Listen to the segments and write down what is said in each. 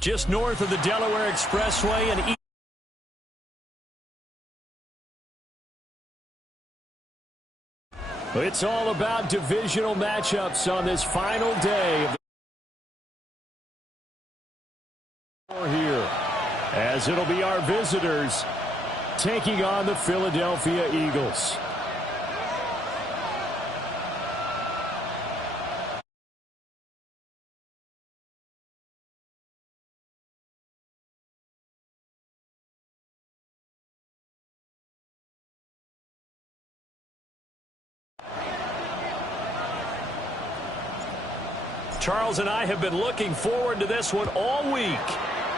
Just north of the Delaware Expressway and it's all about divisional matchups on this final day of the here, as it'll be our visitors taking on the Philadelphia Eagles. Charles and I have been looking forward to this one all week.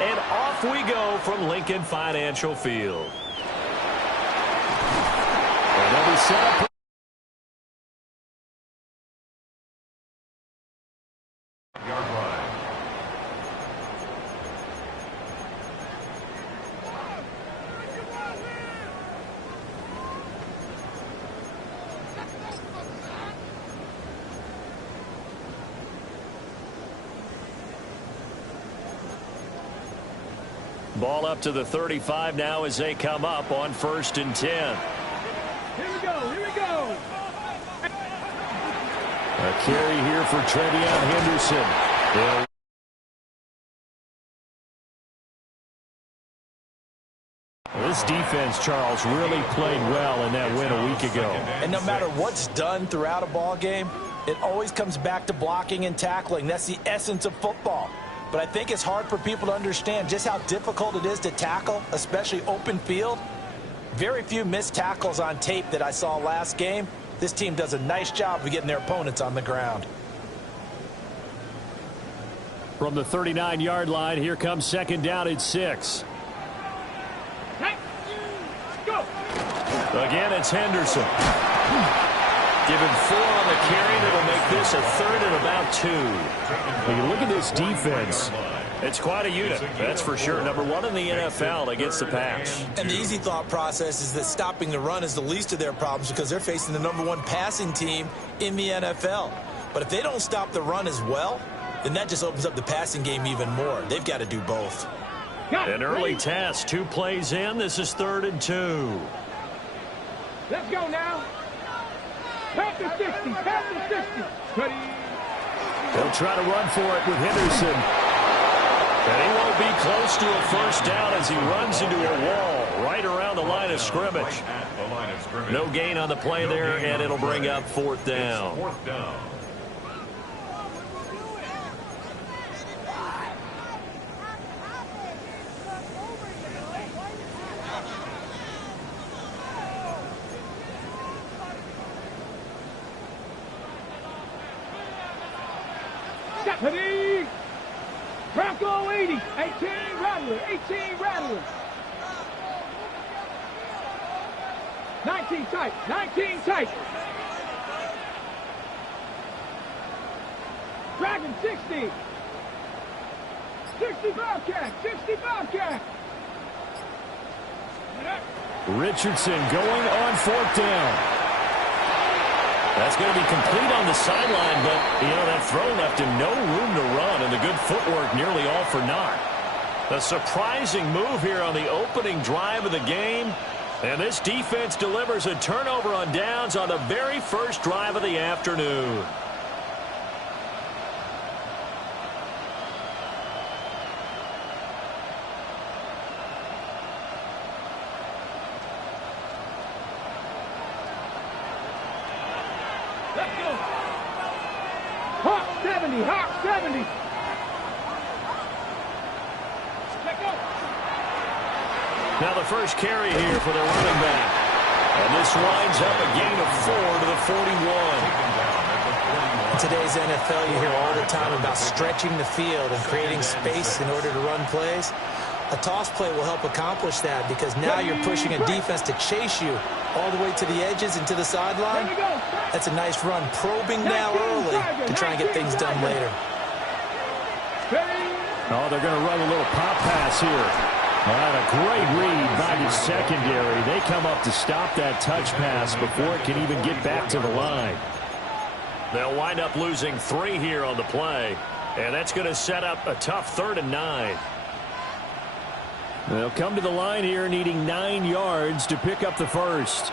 And off we go from Lincoln Financial Field. And they'll be set up. Yard line. Ball up to the 35 now as they come up on 1st and 10. Here we go, here we go. A carry here for Trevion Henderson. This defense, Charles, really played well in that win a week ago. And no matter what's done throughout a ball game, it always comes back to blocking and tackling. That's the essence of football. But I think it's hard for people to understand just how difficult it is to tackle, especially open field. Very few missed tackles on tape that I saw last game. This team does a nice job of getting their opponents on the ground. From the 39-yard line, here comes 2nd down at 6. Go. Again, it's Henderson. Give him 4 on the carry. That'll make this a 3rd and about 2. When you look at this defense, it's quite a unit. That's for sure. Number 1 in the NFL against the pass. And the easy thought process is that stopping the run is the least of their problems because they're facing the number 1 passing team in the NFL. But if they don't stop the run as well, then that just opens up the passing game even more. They've got to do both. An early test. 2 plays in. This is 3rd and 2. Let's go now. Pass the 60, pass the 60. They'll try to run for it with Henderson. And he won't be close to a 1st down as he runs into a wall right around the line of scrimmage. No gain on the play there, and it'll bring up 4th down. Deputy! Bronco 80, 18 Rattler, 18 Rattler. 19 tight, 19 tight. Dragon 60. 60 Bobcat, 60 Bobcat. Richardson going on 4th down. That's going to be complete on the sideline, but, you know, that throw left him no room to run, and the good footwork nearly all for naught. A surprising move here on the opening drive of the game, and this defense delivers a turnover on downs on the very first drive of the afternoon. Hawk 70. Now the first carry here for the running back. And this winds up a gain of 4 to the 41. In today's NFL, you hear all the time about stretching the field and creating space in order to run plays. A toss play will help accomplish that because now you're pushing a defense to chase you all the way to the edges and to the sideline. That's a nice run, probing now early to try and get things done later. Oh, they're going to run a little pop pass here. And a great read by the secondary. They come up to stop that touch pass before it can even get back to the line. They'll wind up losing 3 here on the play. And that's going to set up a tough 3rd and 9. They'll come to the line here needing 9 yards to pick up the first.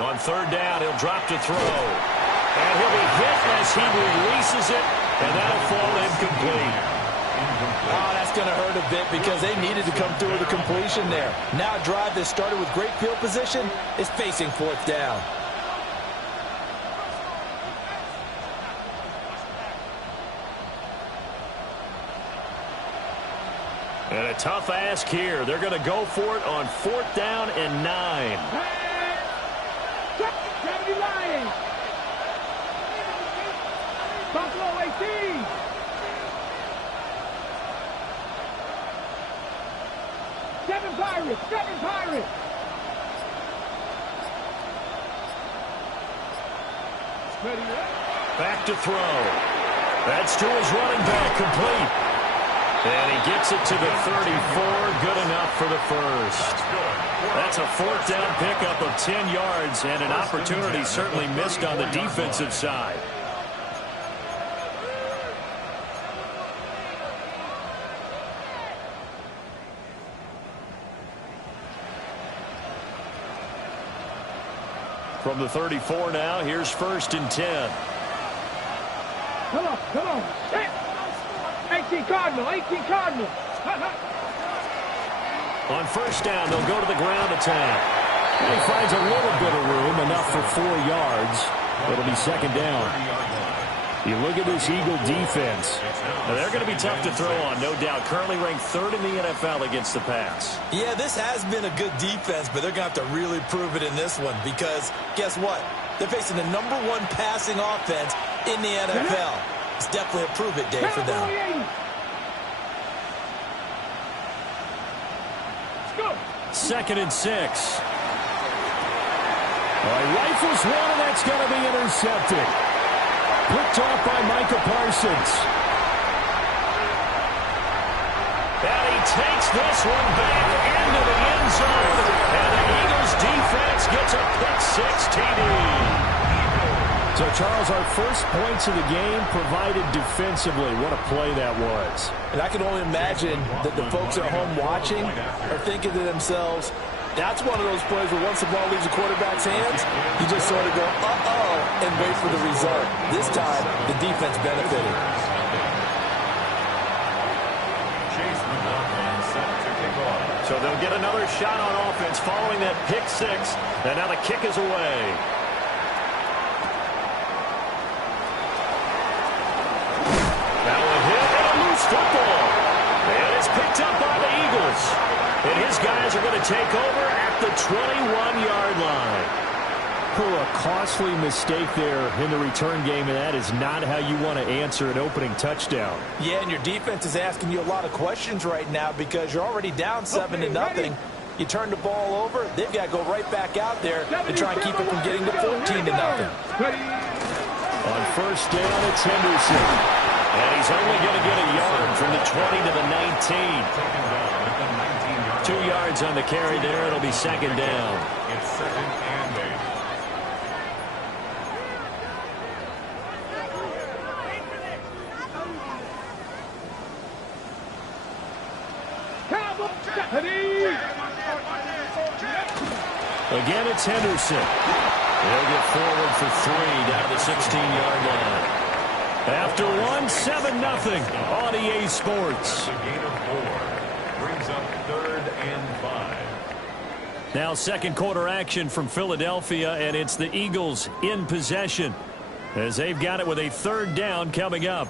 On 3rd down, he'll drop to throw. And he'll be hit as he releases it, and that'll fall incomplete. Oh, that's going to hurt a bit because they needed to come through with a completion there. Now a drive that started with great field position is facing 4th down. And a tough ask here. They're going to go for it on 4th down and 9. Buffalo 18. Seven Pirates. Back to throw. That's to his running back, complete. And he gets it to the 34, good enough for the first. That's a 4th down pickup of 10 yards, and an opportunity certainly missed on the defensive side. From the 34 now, here's 1st and 10. Come on. 18 Cardinal. On 1st down, they'll go to the ground attack. And he finds a little bit of room, enough for 4 yards. It'll be 2nd down. You look at this Eagle defense. Now, they're going to be tough to throw on, no doubt. Currently ranked 3rd in the NFL against the pass. Yeah, this has been a good defense, but they're going to have to really prove it in this one because guess what? They're facing the #1 passing offense in the NFL. It's definitely a prove-it day for them. 2nd and 6. Rifles one, and that's going to be intercepted. Picked off by Micah Parsons. And he takes this one back into the end zone. And the Eagles defense gets a pick-6 TD. So, Charles, our first points of the game provided defensively. What a play that was. And I can only imagine that the folks at home watching are thinking to themselves, that's one of those plays where once the ball leaves the quarterback's hands, you just sort of go, uh-oh, and wait for the result. This time, the defense benefited. So they'll get another shot on offense following that pick-6. And now the kick is away. Now a hit and a loose football. And it's picked up by the Eagles. And his guys are going to take over at the 21-yard line. A costly mistake there in the return game, and that is not how you want to answer an opening touchdown. Yeah, and your defense is asking you a lot of questions right now because you're already down 7-0. You turn the ball over, they've got to go right back out there to try and keep it from getting to 14-0. On 1st down, it's Henderson. And he's only going to get a yard from the 20 to the 19. 2 yards on the carry there. It'll be 2nd down. It's 2nd and 8. Again, it's Henderson. He'll get forward for 3 down to the 16-yard line. After 1, 7-0 on EA Sports. The gain of 4 brings up 3rd and 5. Now 2nd quarter action from Philadelphia, and it's the Eagles in possession as they've got it with a 3rd down coming up.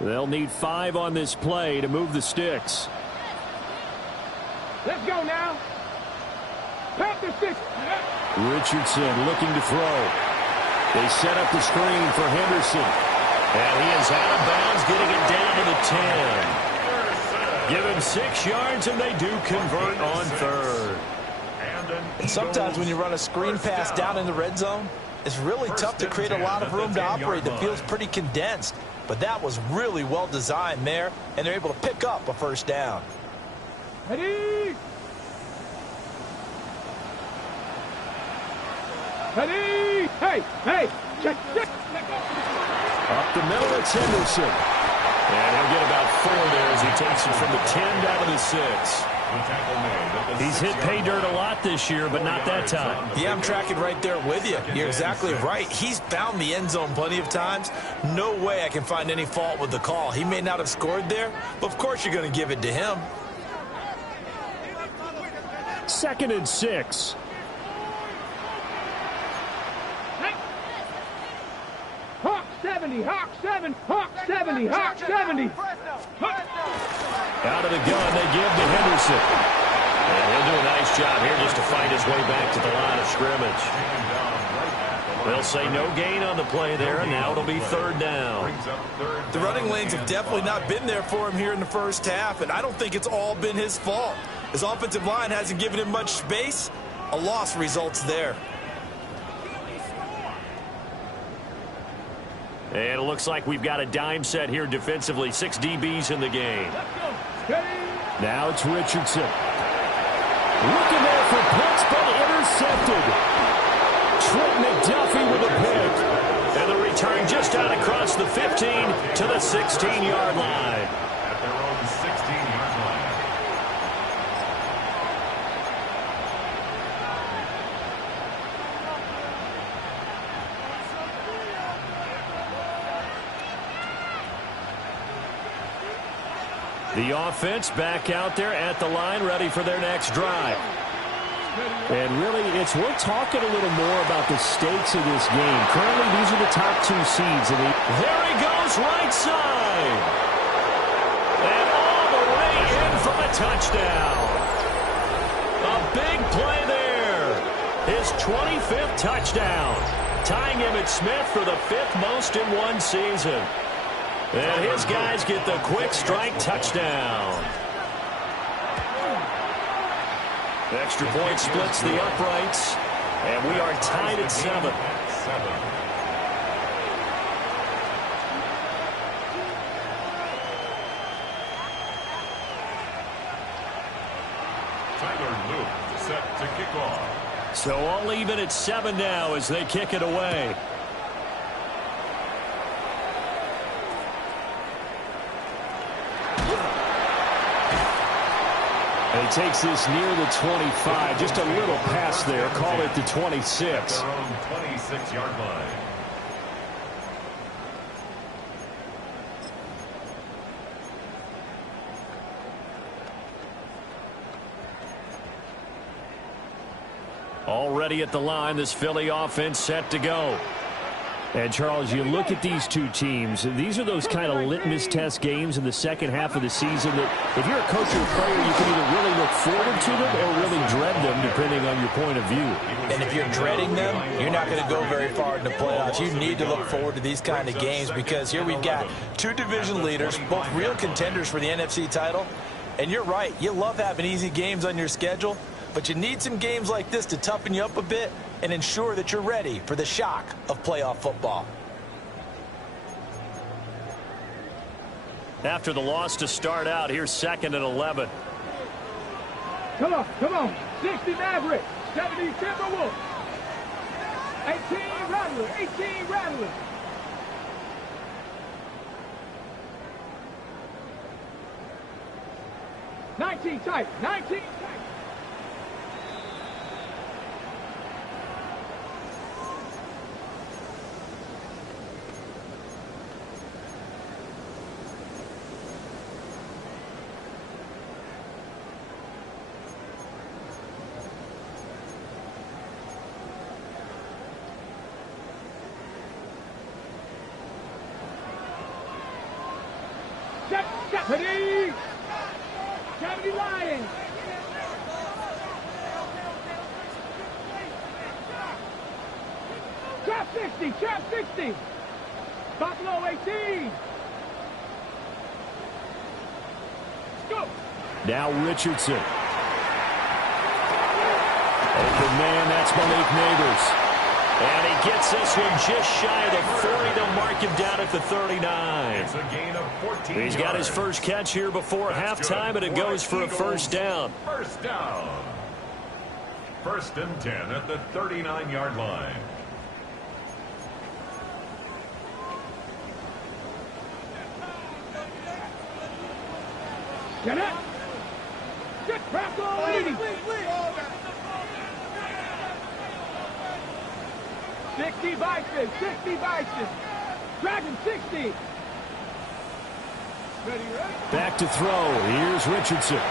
They'll need 5 on this play to move the sticks. Let's go now. Pass the 60. Richardson looking to throw. They set up the screen for Henderson. And he is out of bounds, getting it down to the 10. Give him 6 yards, and they do convert on third. And sometimes when you run a screen pass down in the red zone, it's really tough to create a lot of room to operate. The field's pretty condensed. But that was really well designed there, and they're able to pick up a first down. Ready? Ready? Hey, check. Up the middle, it's Henderson. And he'll get about 4 there as he takes it from the 10 down to the 6. He's hit pay dirt a lot this year, but not that time. Yeah, I'm tracking right there with you. You're exactly right. He's found the end zone plenty of times. No way I can find any fault with the call. He may not have scored there, but of course you're going to give it to him. 2nd and 6. Hawk 70, Hawk 7, Hawk 70, Hawk 70. Out of the gun, they give to Henderson. And he'll do a nice job here just to fight his way back to the line of scrimmage. They'll say no gain on the play there, and now it'll be 3rd down. The running lanes have definitely not been there for him here in the first half, and I don't think it's all been his fault. His offensive line hasn't given him much space. A loss results there. And it looks like we've got a dime set here defensively. 6 DBs in the game. Now it's Richardson. Looking there for punts, but intercepted. Trent McDuffie with a pick. And the return just out across the 15 to the 16-yard line. At their own 16-yard line. The offense back out there at the line, ready for their next drive. And really, it's worth talking a little more about the stakes of this game. Currently, these are the top 2 seeds. And there he goes, right side. And all the way in for the touchdown. A big play there. His 25th touchdown. Tying Emmitt Smith for the 5th most in one season. And his guys get the quick strike touchdown. The extra point splits the uprights, and we are tied at 7. Tyler Luke set to kick off. So all even at 7 now as they kick it away. And he takes this near the 25. Just a little pass there. Call it the 26. Their own 26-yard line. Already at the line, this Philly offense set to go. And, Charles, you look at these 2 teams, these are those kind of litmus test games in the second half of the season that if you're a coach or a player, you can either really look forward to them or really dread them, depending on your point of view. And if you're dreading them, you're not going to go very far in the playoffs. You need to look forward to these kind of games because here we've got 2 division leaders, both real contenders for the NFC title. And you're right, you love having easy games on your schedule, but you need some games like this to toughen you up a bit and ensure that you're ready for the shock of playoff football. After the loss to start out, here's 2nd and 11. Come on. 60 Maverick, 70 Timberwolves. 18 Rattlers, 18 Rattlers. Nineteen type, 19 type. 70. 70 Lions. Trap 60. Trap 60. Buffalo 18. Go. Now Richardson. Open man, that's Malik Neighbors. And he gets this one just shy of the 40 to mark him down at the 39. It's a gain of 14 He's got his first catch here before halftime, and it goes for a first down. First down. 1st and 10 at the 39-yard line. Get it. Get Bracco 80. 60 Bison. 60 Bison. Dragon 60. Ready? Back to throw. Here's Richardson.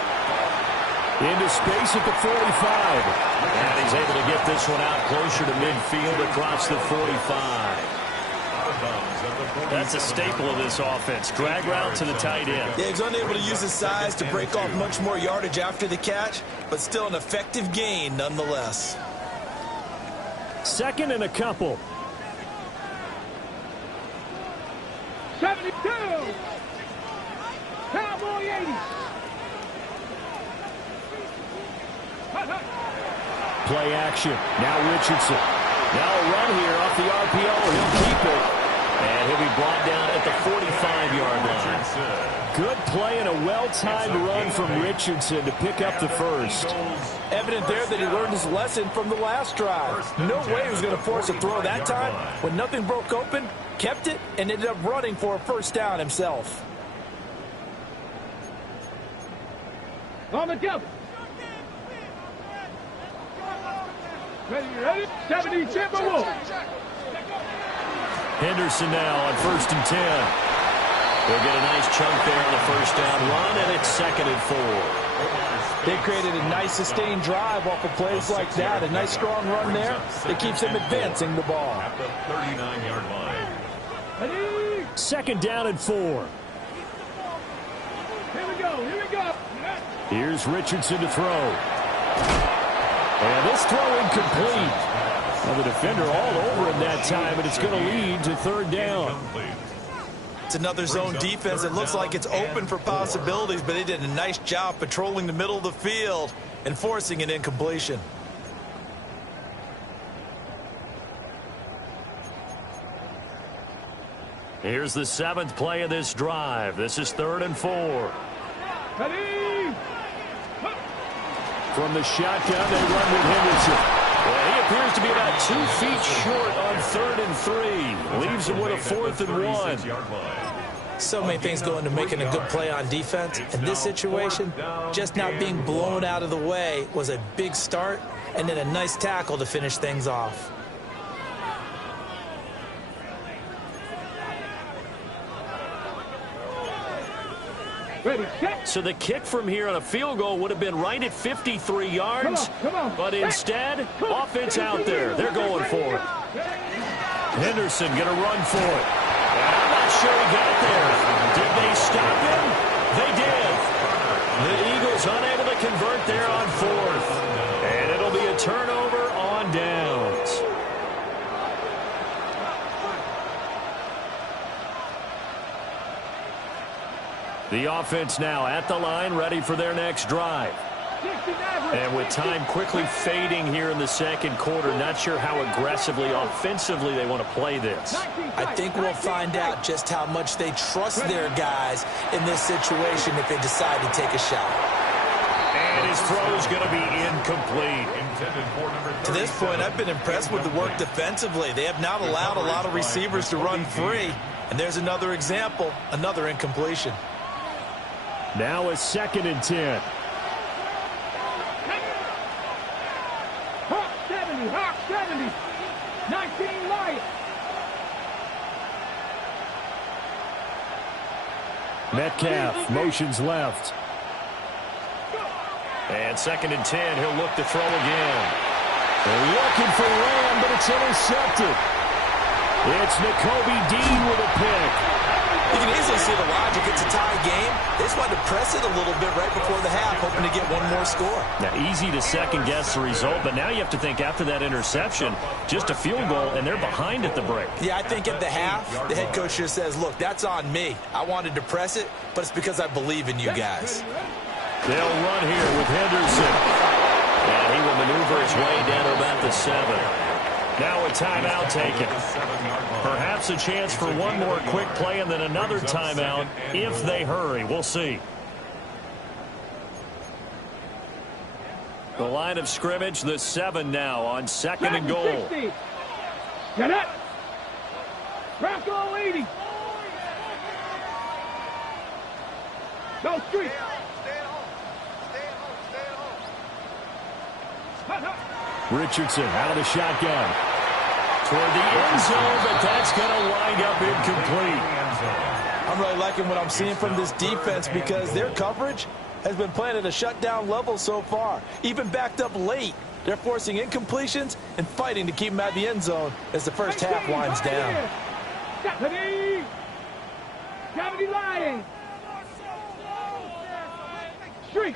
Into space at the 45. And he's able to get this one out closer to midfield across the 45. That's a staple of this offense. Drag route to the tight end. Yeah, he's unable to use his size to break off much more yardage after the catch, but still an effective gain nonetheless. 2nd and a couple. 72. Cowboy 80. Play action. Now Richardson. Now a run here off the RPO. He'll keep it. And he'll be brought down at the 45-yard line. Good play and a well-timed run from Richardson to pick up the first. Evident there that he learned his lesson from the last drive. No way he was going to force a throw that time. When nothing broke open, kept it, and ended up running for a first down himself. On the jump. Ready? 70 Timberwolves. Henderson now on 1st and 10. They'll get a nice chunk there on the first down run, and it's 2nd and 4. They created a nice sustained drive off of plays like that. A nice strong run there that keeps them advancing the ball. At the 39-yard line. 2nd down and 4. Here we go. Here's Richardson to throw. And this throw incomplete. Well, the defender all over him that time, and it's going to lead to 3rd down. It's another zone defense. It looks like it's open for possibilities, but they did a nice job patrolling the middle of the field and forcing an incompletion. Here's the 7th play of this drive. This is 3rd and 4. Ready? From the shotgun, they run with Henderson. Well, he appears to be about 2 feet short on 3rd and 3. Leaves him with a 4th and 1. So many things go into making a good play on defense. In this situation, just not being blown out of the way was a big start, and then a nice tackle to finish things off. Ready, set. So the kick from here on a field goal would have been right at 53 yards. Come on. But instead, offense out there. They're going for it. Henderson going to run for it. I'm not sure he got there. Did they stop him? They did. The Eagles unable to convert there on 4th. And it'll be a turnover on downs. The offense now at the line, ready for their next drive. And with time quickly fading here in the 2nd quarter, not sure how aggressively, offensively they want to play this. I think we'll find out just how much they trust their guys in this situation if they decide to take a shot. And his throw is going to be incomplete. To this point, I've been impressed with the work defensively. They have not allowed a lot of receivers to run free. And there's another example, another incompletion. Now a 2nd and 10. Hawk 70. 19 Lions. Metcalf motions left. And 2nd and 10. He'll look to throw again. They're looking for Lamb, but it's intercepted. It's Nakobe Dean with a pick. You can easily see the logic. It's a tie game. They just wanted to press it a little bit right before the half, hoping to get one more score. Now, easy to second-guess the result, but now you have to think after that interception, just a field goal, and they're behind at the break. Yeah, I think at the half, the head coach just says, look, that's on me. I wanted to press it, but it's because I believe in you guys. They'll run here with Henderson. And he will maneuver his way down to about the 7. Now a timeout taken. Perhaps a chance for one more quick play and then another timeout if they hurry. We'll see. The line of scrimmage, the 7 now on 2nd and goal. Get it. Bronco 80. Go street. Richardson out of the shotgun. Toward the end zone, but that's going to wind up incomplete. I'm really liking what I'm seeing from this defense because their coverage has been playing at a shutdown level so far. Even backed up late, they're forcing incompletions and fighting to keep them out of the end zone as the first half winds down. Gravity line. Street.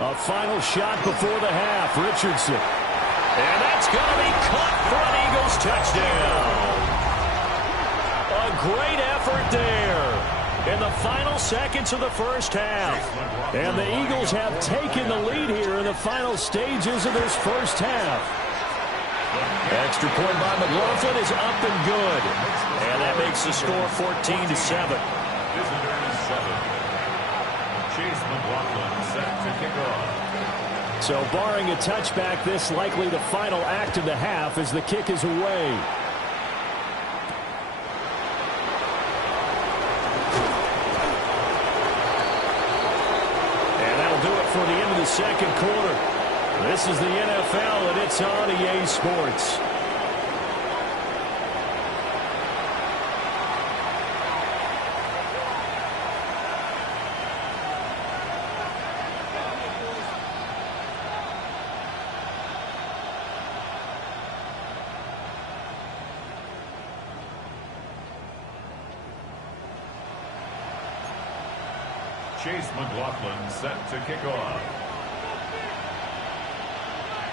A final shot before the half. Richardson. And that's going to be caught for an Eagles touchdown. A great effort there in the final seconds of the first half. And the Eagles have taken the lead here in the final stages of this first half. Extra point by McLaughlin is up and good. And that makes the score 14-7. Visitors 7. Chase McLaughlin set to kick off. So barring a touchback, this likely the final act of the half as the kick is away. And that'll do it for the end of the second quarter. This is the NFL, and it's on EA Sports. Chase McLaughlin set to kick off.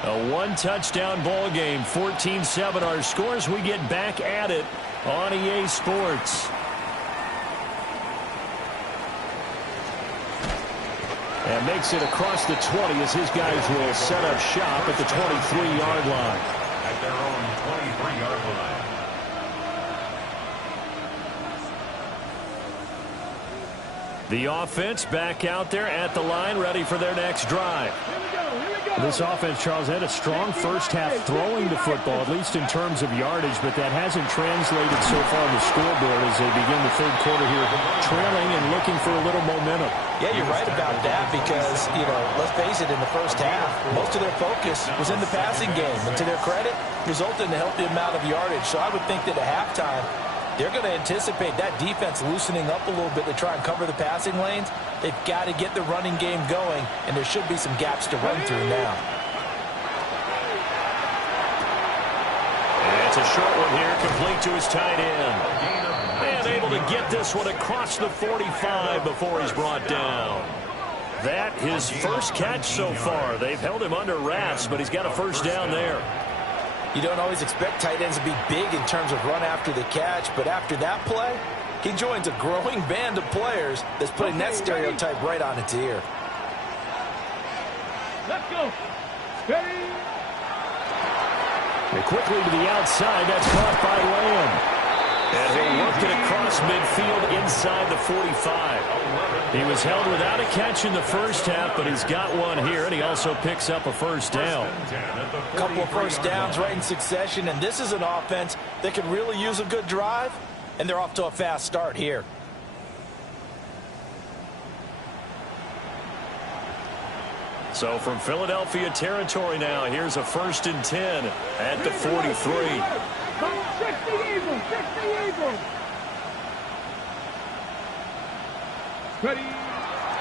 A one-touchdown ball game, 14-7 our scores. We get back at it on EA Sports. And makes it across the 20 as his guys will set up shop at the 23-yard line. At their own 23-yard line. The offense back out there at the line, ready for their next drive. This offense, Charles, had a strong first half throwing the football, at least in terms of yardage, but that hasn't translated so far on the scoreboard as they begin the third quarter here, trailing and looking for a little momentum. Yeah, you're right about that because, let's face it, in the first half, most of their focus was in the passing game. And to their credit, resulted in a healthy amount of yardage. So I would think that at halftime, they're going to anticipate that defense loosening up a little bit to try and cover the passing lanes. They've got to get the running game going, and there should be some gaps to run through now. And it's a short one here, complete to his tight end. And able to get this one across the 45 before he's brought down. That his first catch so far. They've held him under wraps, but he's got a first down there. You don't always expect tight ends to be big in terms of run after the catch, but after that play, he joins a growing band of players that's putting that stereotype right on its ear. Let's go. Steady. And quickly to the outside, that's caught by Lamb. And he'll work it across midfield inside the 45. He was held without a catch in the first half, but he's got one here, and he also picks up a first down. A couple of first downs right in succession, and this is an offense that can really use a good drive, and they're off to a fast start here. So from Philadelphia territory now, here's a 1st and 10 at the 43. 60 Eagles, 60 Eagles. Ready.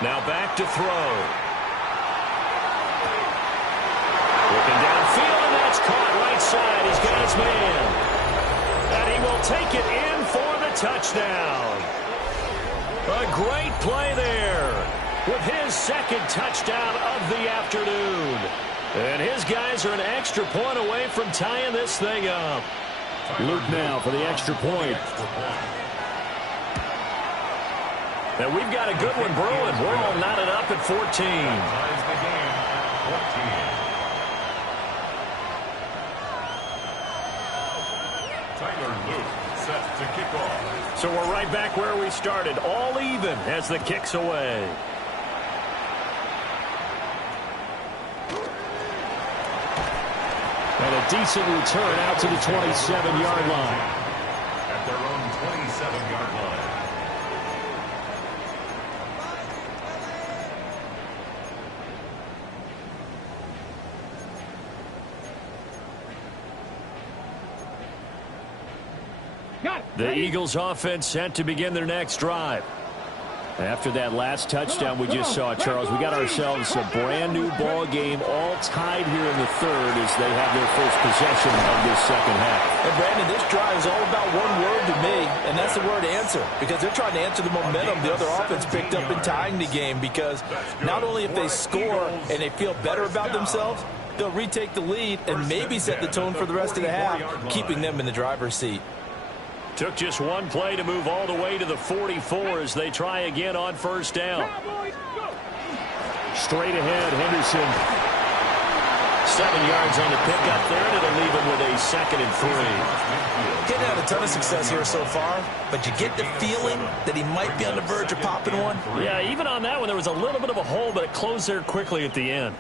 Now back to throw. Looking downfield, and that's caught right side. He's got his man. he will take it in for the touchdown. A great play there with his second touchdown of the afternoon. And his guys are an extra point away from tying this thing up. Luke now for the extra point. And we've got a good one brewing. We're all knotted up at 14. Ties the game at 14. Tyler Luke set to kick off. So we're right back where we started, all even as the kick's away. And a decent return out to the 27-yard line. At their own 27-yard line. The Eagles offense set to begin their next drive. After that last touchdown we just saw, Charles, we got ourselves a brand new ball game, all tied here in the third as they have their first possession of this second half. And Brandon, this drive is all about one word to me, and that's the word answer, because they're trying to answer the momentum the other offense picked up in tying the game, because not only if they score and they feel better about themselves, they'll retake the lead and maybe set the tone for the rest of the half, keeping them in the driver's seat. Took just one play to move all the way to the 44 as they try again on first down. Straight ahead, Henderson. 7 yards on the pickup there, and it'll leave him with a 2nd and 3. Getting had a ton of success here so far, but you get the feeling that he might be on the verge of popping one. Yeah, even on that one, there was a little bit of a hole, but it closed there quickly at the end.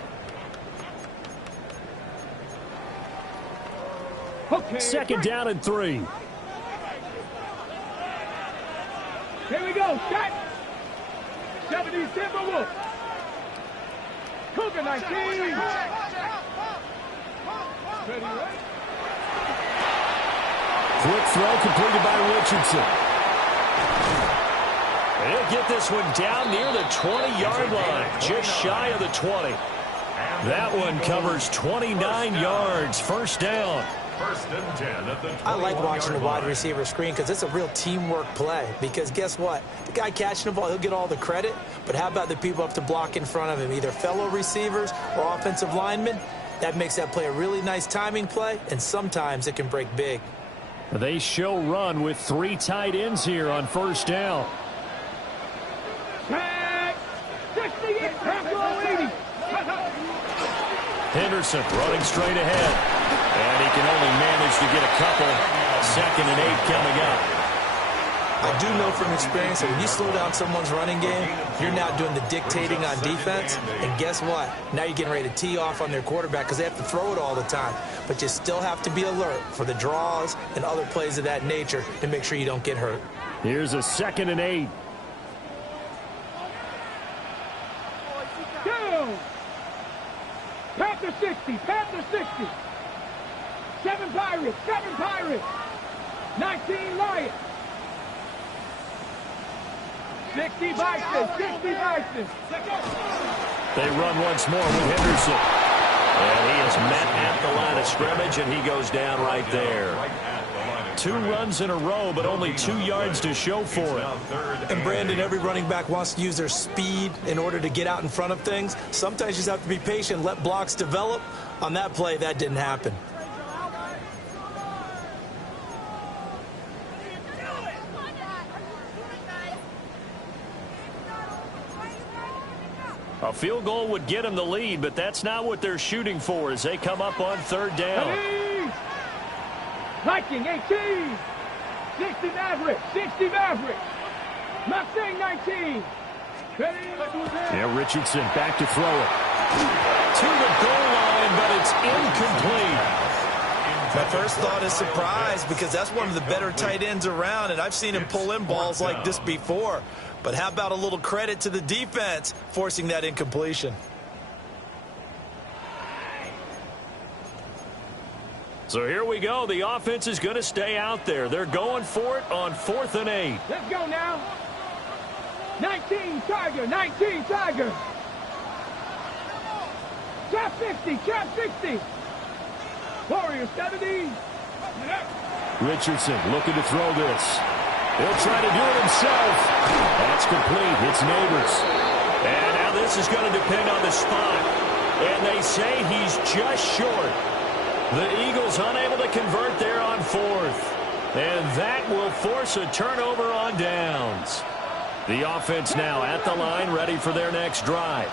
Okay, 2nd down and 3. Here we go. Shot. 70 Timberwolves. Cougar 19. Ready, right? Quick throw completed by Richardson. And he'll get this one down near the 20-yard line, just shy of the 20. That one covers 29 yards, first down. First and 10 at the 21-yard line. I like watching the wide receiver screen because it's a real teamwork play. Because guess what? The guy catching the ball, he'll get all the credit. But how about the people up to block in front of him, either fellow receivers or offensive linemen? That makes that play a really nice timing play, and sometimes it can break big. They show run with 3 tight ends here on first down. Tag. 68. Tackle 80. Henderson running straight ahead. And he can only manage to get a couple. 2nd and 8 coming up. I do know from experience that when you slow down someone's running game, you're now doing the dictating on defense. And guess what? Now you're getting ready to tee off on their quarterback because they have to throw it all the time. But you still have to be alert for the draws and other plays of that nature to make sure you don't get hurt. Here's a 2nd and 8. Down. Panther 60. Panther 60. 7 Pirates. 7 Pirates. 19 Lions. 60 Bison. 60 Bison. They run once more with Henderson. And he is met at the line of scrimmage, and he goes down right there. 2 runs in a row, but only 2 yards to show for it. And Brandon, every running back wants to use their speed in order to get out in front of things. Sometimes you just have to be patient, let blocks develop. On that play, that didn't happen. A field goal would get them the lead, but that's not what they're shooting for as they come up on 3rd down. Viking 18. 60 Mavericks. 60 Mavericks. Mustang 19. Yeah, Richardson back to throw it. To the goal line, but it's incomplete. My first thought is surprise, because that's one of the better tight ends around, and I've seen him pull in balls like this before. But how about a little credit to the defense forcing that incompletion? So here we go. The offense is going to stay out there. They're going for it on 4th and 8. Let's go now. 19 Tiger. 19 Tiger. Trap 60. Trap 60. Warriors 70. Richardson looking to throw this. He'll try to do it himself. That's complete. It's Neighbors. And now this is going to depend on the spot. And they say he's just short. The Eagles unable to convert there on fourth. And that will force a turnover on downs. The offense now at the line, ready for their next drive.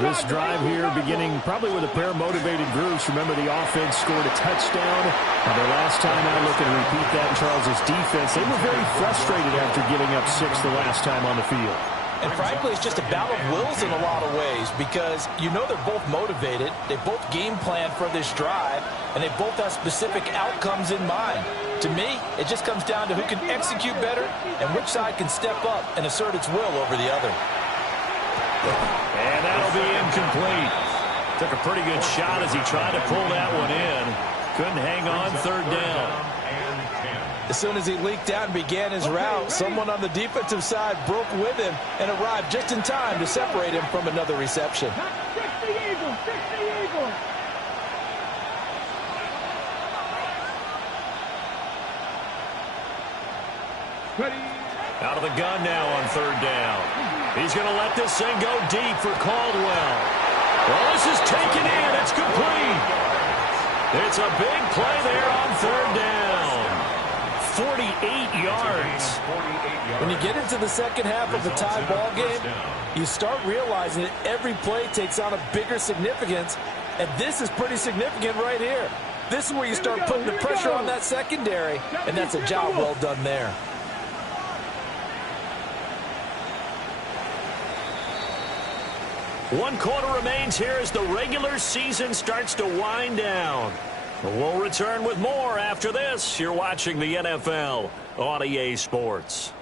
This drive here beginning probably with a pair of motivated groups. Remember, the offense scored a touchdown. The last time I look and repeat that, Charles's defense, they were very frustrated after giving up 6 the last time on the field. And frankly, it's just a battle of wills in a lot of ways because you know they're both motivated. They both game plan for this drive, and they both have specific outcomes in mind. To me, it just comes down to who can execute better and which side can step up and assert its will over the other. And that'll be incomplete. Took a pretty good shot as he tried to pull that one in. Couldn't hang on third down. As soon as he leaked out and began his route, someone on the defensive side broke with him and arrived just in time to separate him from another reception. 60 Eagles, 60 Eagles. Ready. Out of the gun now on third down. He's going to let this thing go deep for Caldwell. Well, this is taken in. It's complete. It's a big play there on third down. 48 yards. When you get into the second half of a tie ball game, you start realizing that every play takes on a bigger significance, and this is pretty significant right here. This is where you start putting the pressure on that secondary, and that's a job well done there. One quarter remains here as the regular season starts to wind down. We'll return with more after this. You're watching the NFL on EA Sports.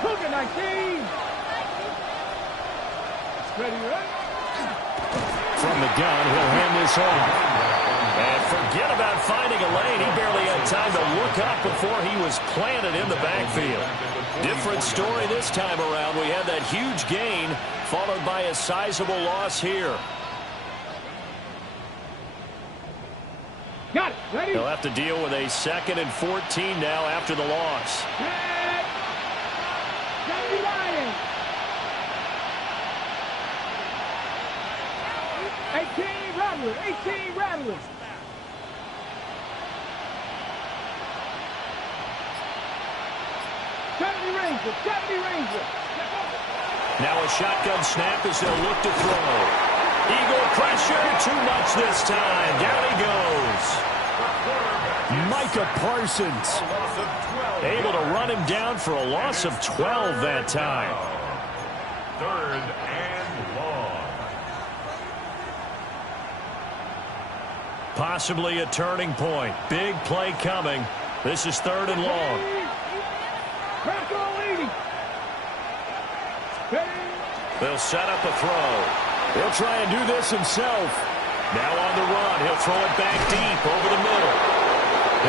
Hook 19. Ready, right? From the gun, he'll hand this off. And forget about finding a lane. He barely had time to look up before he was planted in the backfield. Different story this time around. We had that huge gain followed by a sizable loss here. Got it. Ready? He'll have to deal with a 2nd and 14 now after the loss. Johnny Ryan. 18 Rattlers. 18 Rattlers. Ranger. Now a shotgun snap as they'll look to throw. Eagle pressure, too much this time. Down he goes. Micah Parsons. Able to run him down for a loss of 12 that time. 3rd and long. Possibly a turning point. Big play coming. This is 3rd and long. They'll set up a throw. He'll try and do this himself. Now on the run. He'll throw it back deep over the middle.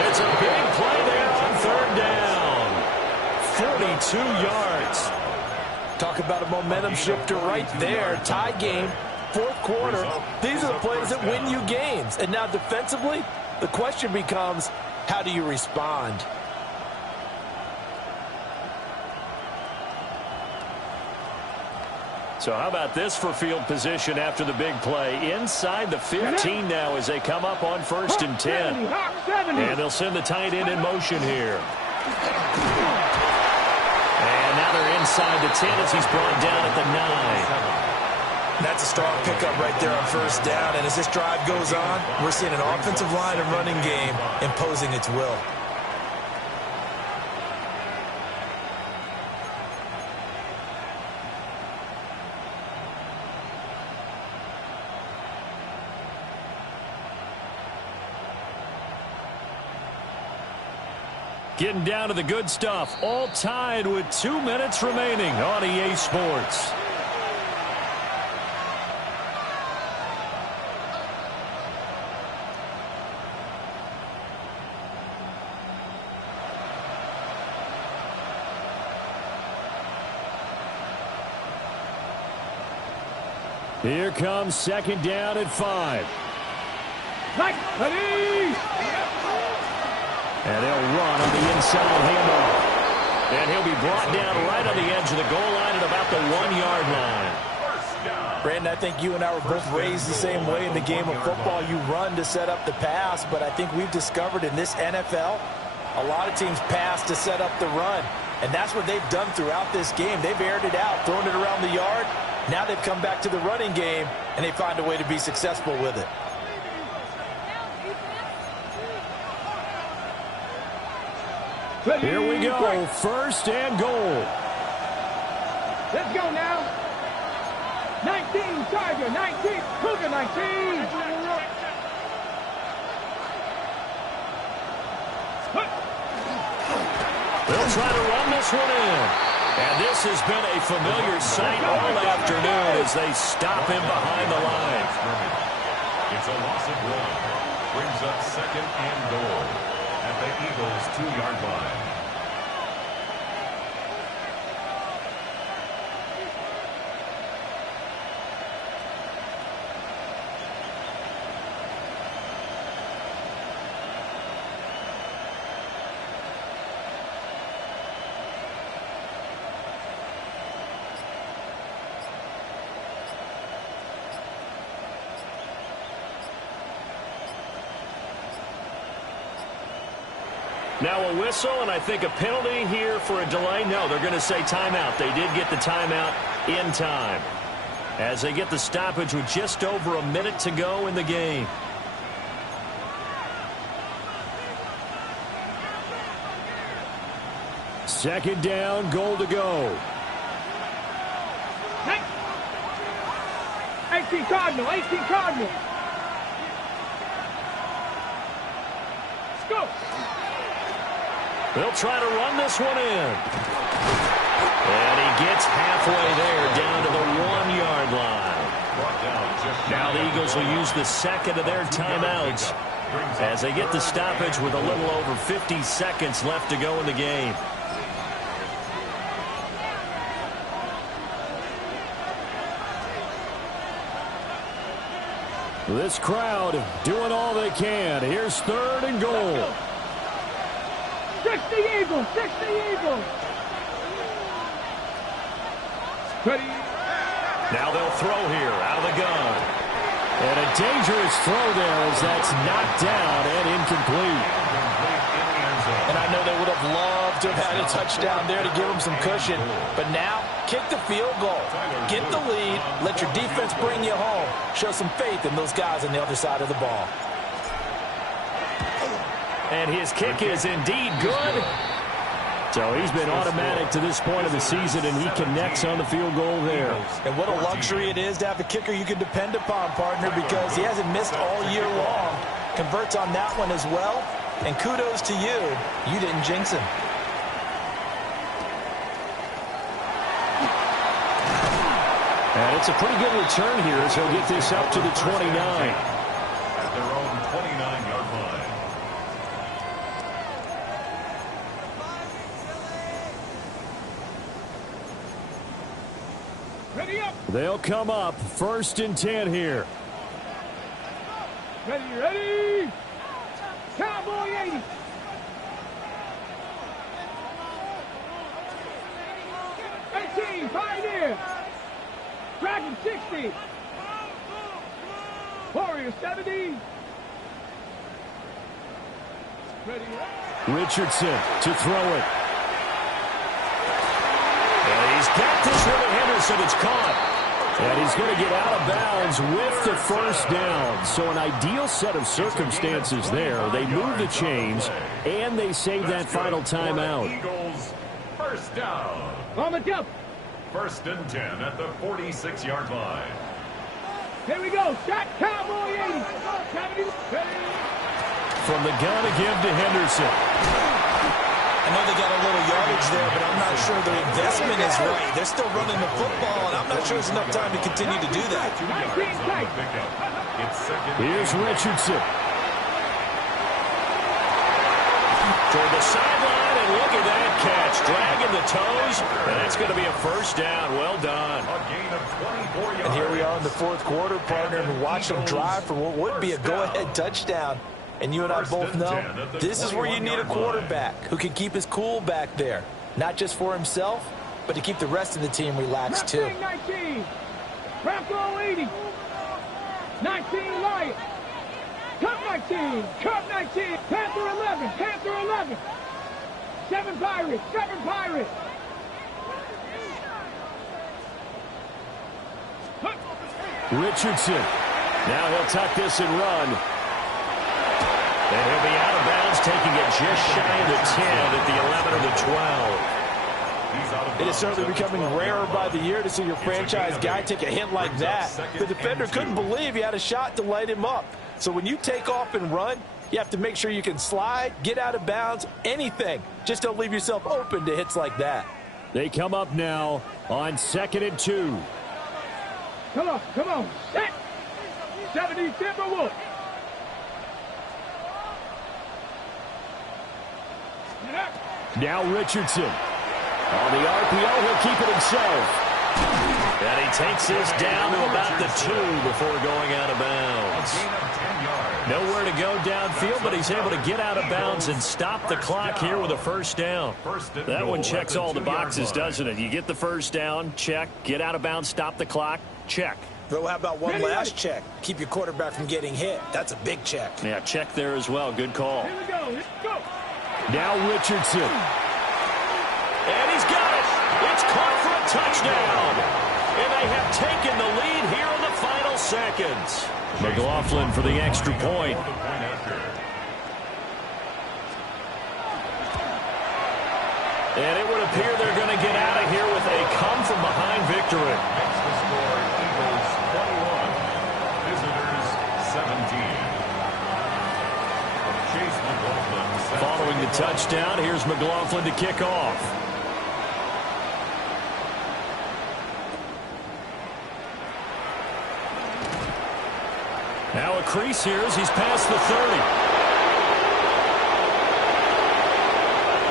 It's a big play there on 3rd down. 42 yards. Talk about a momentum shifter right there. Tie game, 4th quarter. These are the plays that win you games. And now defensively, the question becomes, how do you respond? So how about this for field position after the big play? Inside the 15 now as they come up on 1st and 10. And they'll send the tight end in motion here. And now they're inside the 10 as he's brought down at the 9. That's a strong pickup right there on 1st down. And as this drive goes on, we're seeing an offensive line and running game imposing its will. Getting down to the good stuff. All tied with 2 minutes remaining on EA Sports. Here comes second down at 5. Ready! And they'll run on the inside handoff. And he'll be brought down right on the edge of the goal line at about the 1-yard line. Brandon, I think you and I were both raised the same way in the game of football. You run to set up the pass, but I think we've discovered in this NFL, a lot of teams pass to set up the run. And that's what they've done throughout this game. They've aired it out, thrown it around the yard. Now they've come back to the running game, and they find a way to be successful with it. Here we go, first and goal. Let's go now. 19, Tiger, 19, Cougar, 19. They'll try to run this one in. And this has been a familiar sight all afternoon as they stop him behind the line. It's a loss of 1. Brings up second and goal at the Eagles' 2-yard line. Now a whistle, and I think a penalty here for a delay. No, they're going to say timeout. They did get the timeout in time as they get the stoppage with just over a minute to go in the game. Second down, goal to go. 18 Cardinal, 18 Cardinal. Let's go. They'll try to run this one in. And he gets halfway there down to the 1-yard line. Now the Eagles will use the second of their timeouts as they get the stoppage with a little over 50 seconds left to go in the game. This crowd doing all they can. Here's third and goal. 60 Eagles, 60 Eagles. Ready. Now they'll throw here out of the gun. And a dangerous throw there as that's knocked down and incomplete. And I know they would have loved to have had a touchdown there to give them some cushion. But now, kick the field goal. Get the lead. Let your defense bring you home. Show some faith in those guys on the other side of the ball. And his kick is indeed good. So he's been automatic to this point of the season, and he connects on the field goal there. And what a luxury it is to have a kicker you can depend upon, partner, because he hasn't missed all year long. Converts on that one as well. And kudos to you. You didn't jinx him. And it's a pretty good return here as he'll get this up to the 29. At their own 29-yard line. Ready up. They'll come up first and 10 here. Ready, ready. Cowboy 80. Pioneer. Dragon 60. Warrior 70. Ready. Richardson to throw it. And he's got this one at Henderson. It's caught. And he's going to get out of bounds with the first down. So an ideal set of circumstances there. They move the chains, and they save that final timeout. Eagles, first down. On the jump. First and 10 at the 46-yard line. Here we go. Shot Cowboy 80. 70. From the gun again to Henderson. I know they got a little yardage there, but I'm not sure the investment is right. They're still running the football, and I'm not sure there's enough time to continue to do that. 2 yards on the pickup. It's second. Here's Richardson. toward the sideline, and look at that catch. Dragging the toes, and that's going to be a first down. Well done. A gain of 24 yards. And here we are in the fourth quarter, partner, and watch them drive for what would be a go-ahead touchdown. And you and I both know this is where you need a quarterback who can keep his cool back there. Not just for himself, but to keep the rest of the team relaxed, too. 19. Bronco 80. 19 Lions. Cup 19. Cup 19. Panther 11. Panther 11. 7 Pirates. 7 Pirates. Richardson. Now he'll tuck this and run. And he'll be out of bounds, taking it just shy of the 10 at the 11 or the 12. It is certainly becoming rarer by the year to see your franchise guy take a hit like that. The defender couldn't believe he had a shot to light him up. So when you take off and run, you have to make sure you can slide, get out of bounds, anything. Just don't leave yourself open to hits like that. They come up now on 2nd and 2. Come on, come on. Set. 70 Timberwolves. Now Richardson. On the RPO, he'll keep it himself. And he takes this down to about the 2 before going out of bounds. Nowhere to go downfield, but he's able to get out of bounds and stop the clock here with a first down. That one checks all the boxes, doesn't it? You get the first down, check. Get out of bounds, stop the clock, check. Though, how about one last check? Keep your quarterback from getting hit. That's a big check. Yeah, check there as well. Good call. Here we go. Let's go. Now Richardson. And he's got it. It's caught for a touchdown. And they have taken the lead here in the final seconds. McLaughlin for the extra point. And it would appear they're going to get out of here with a come-from-behind victory. Makes the score Eagles 21, visitors 17. Chase McLaughlin. Following the touchdown, here's McLaughlin to kick off. Now a crease here as he's past the 30.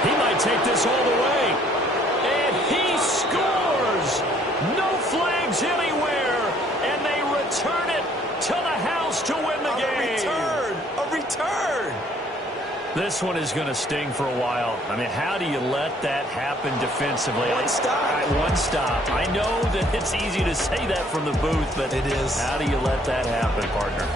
He might take this all the way. And he scores! No flags anywhere. And they return it to the house to win the game. A return! This one is going to sting for a while. I mean, how do you let that happen defensively? One stop. One stop. I know that it's easy to say that from the booth, but it is. How do you let that happen, partner?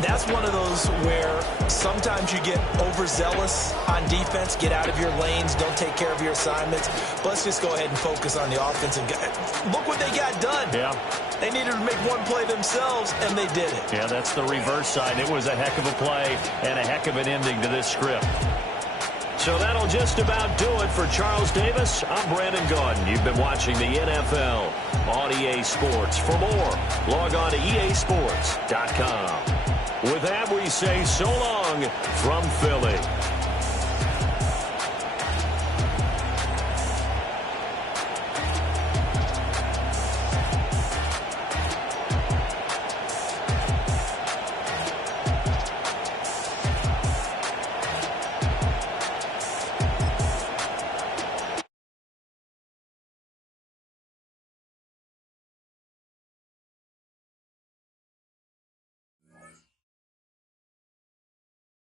That's one of those where sometimes you get overzealous on defense, get out of your lanes, don't take care of your assignments. But let's just go ahead and focus on the offensive guy. Look what they got done. Yeah. They needed to make one play themselves, and they did it. Yeah, that's the reverse side. It was a heck of a play and a heck of an ending to this script. So that'll just about do it for Charles Davis. I'm Brandon Gaudin. You've been watching the NFL on EA Sports. For more, log on to easports.com. With that, we say so long from Philly.